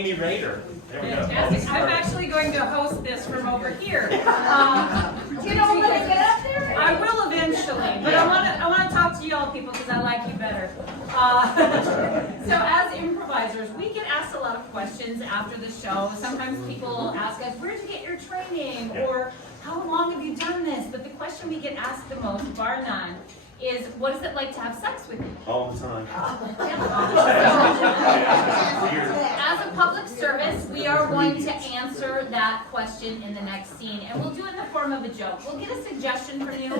Amy Rader. There we go. Fantastic. I'm actually going to host this from over here. You don't want to get up there? I will eventually, but I want to talk to you all people because I like you better. So as improvisers, we get asked a lot of questions after the show. Sometimes people ask us, where'd you get your training? Or how long have you done this? But the question we get asked the most, bar none, is what is it like to have sex with you? All the time. As a public service, we are going to answer that question in the next scene, and we'll do it in the form of a joke. We'll get a suggestion from you,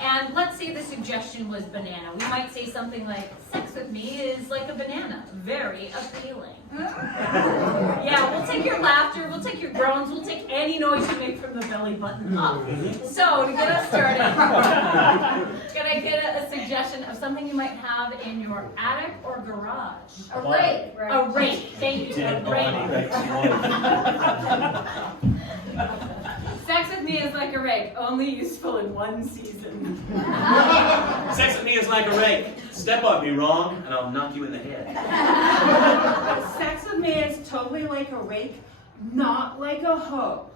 and let's say the suggestion was banana. We might say something like, sex with me is like a banana, very appealing. Yeah, we'll take your laughter, we'll take your groans, we'll take any noise you make from the belly button up. So, to get us started, can I get a suggestion of something you might have in your attic or garage? A rake. A rake, thank you, a rake. Sex with me is like a rake, only useful in one season. Sex with me is like a rake. Step on me wrong, and I'll knock you in the head. Sex with me is totally like a rake, not like a hoe.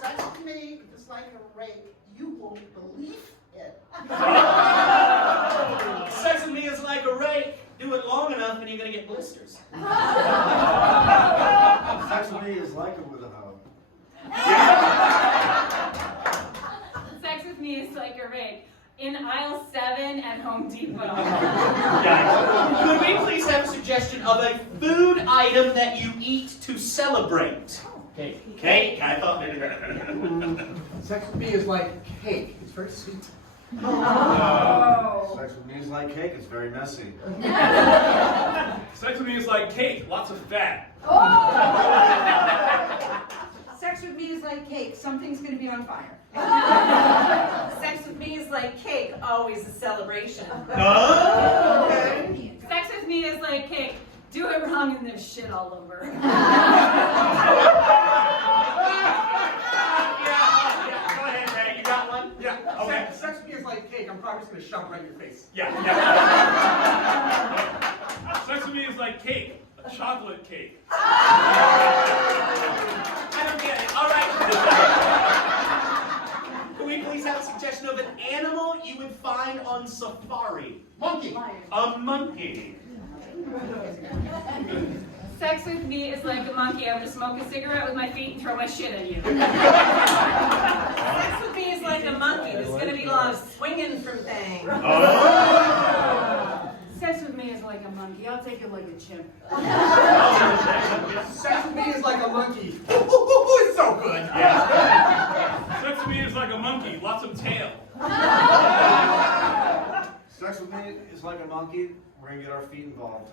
Sex with me is like a rake. You won't believe it. Sex with me is like a rake. Do it long enough, and you're gonna get blisters. Sex with me is like it with a hoe. Sex with me is like a rake. In aisle 7 at Home Depot. Could we please have a suggestion of a food item that you eat to celebrate? Cake. Cake? I thought. Sex with me is like cake. It's very sweet. Oh. Sex with me is like cake, it's very messy. Sex with me is like cake, lots of fat. Sex with me is like cake. Something's going to be on fire. Sex with me is like cake, always a celebration. Oh, okay. Sex with me is like cake. Do it wrong and there's shit all over. Yeah, go ahead, Ray. You got one? Yeah. Okay. Sex with me is like cake. I'm probably just gonna shove it right in your face. Yeah. Sex with me is like cake, a chocolate cake. I don't get it. All right. Can we please have a suggestion of an animal you would find on safari? Monkey. A monkey. Sex with me is like a monkey. I'm gonna smoke a cigarette with my feet and throw my shit at you. Sex with me is like a monkey. There's going to be a lot of swinging from things. Sex with me is like a monkey. I'll take it like a chimp. Sex with me is like a monkey. It's so good. Sex with me is like a monkey, lots of tail. Sex with me is like a monkey, we're gonna get our feet involved.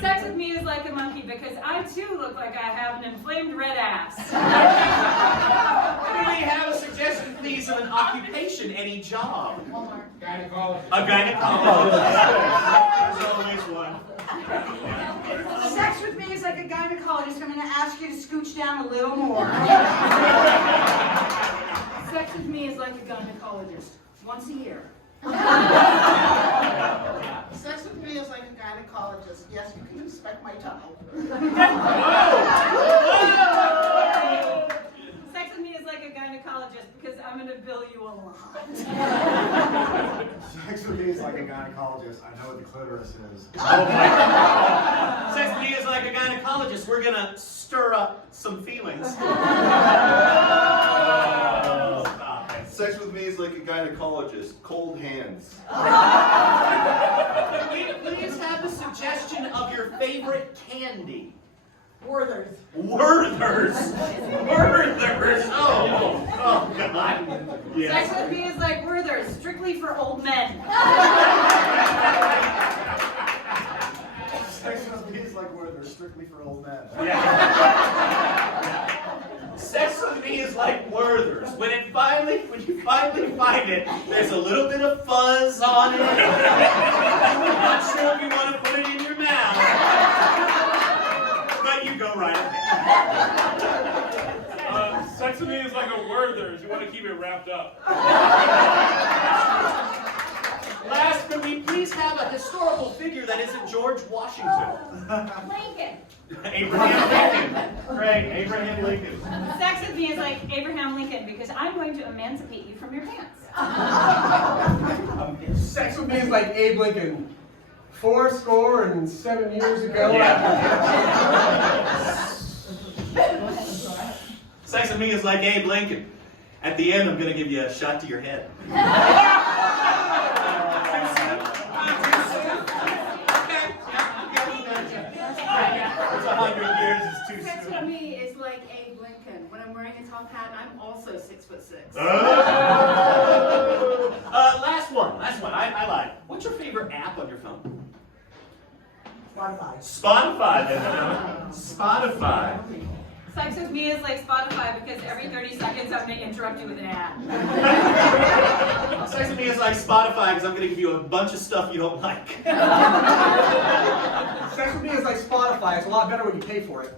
Sex with me is like a monkey because I too look like I have an inflamed red ass. Can we have a suggestion, please, of an occupation, any job? Gynecologist. A gynecologist. There's always one. Sex with me is like a gynecologist. I'm going to ask you to scooch down a little more. Sex with me is like a gynecologist. Once a year. Sex with me is like a gynecologist. Yes, you can inspect my tummy. Sex with me is like a gynecologist because I'm gonna bill you a lot. Sex with me is like a gynecologist, I know what the clitoris is. Sex with me is like a gynecologist. We're gonna stir up some feelings. Stop it. Sex with me is like a gynecologist. Cold hands. Can we please have a suggestion of your favorite candy? Werther's. Werther's. Werther's. Oh God. Yes. Sex with me is like Werther's, strictly for old men. Sex with me is like where they're strictly for old men. Yeah. Sex with me is like Werther's. When you finally find it, there's a little bit of fuzz on it. I'm not sure if you want to put it in your mouth. But you go right ahead. Sex with me is like a Werther's. You want to keep it wrapped up. Last, can we please have a historical figure that isn't George Washington. Lincoln. Abraham Lincoln. Great, Abraham Lincoln. Sex with me is like Abraham Lincoln because I'm going to emancipate you from your pants. Sex with me is like Abe Lincoln. 7 years ago. Sex with me is like Abe Lincoln. At the end, I'm going to give you a shot to your head. It's 100 years, it's too Sex soon. with me is like Abe Lincoln. When I'm wearing a top hat, I'm also 6'6". Last one. I lied. What's your favorite app on your phone? Spotify. Spotify, then. Spotify. Sex with me is like Spotify because every 30 seconds I'm going to interrupt you with an ad. Sex with me is like Spotify because I'm going to give you a bunch of stuff you don't like. Sex with me is like Spotify. It's a lot better when you pay for it.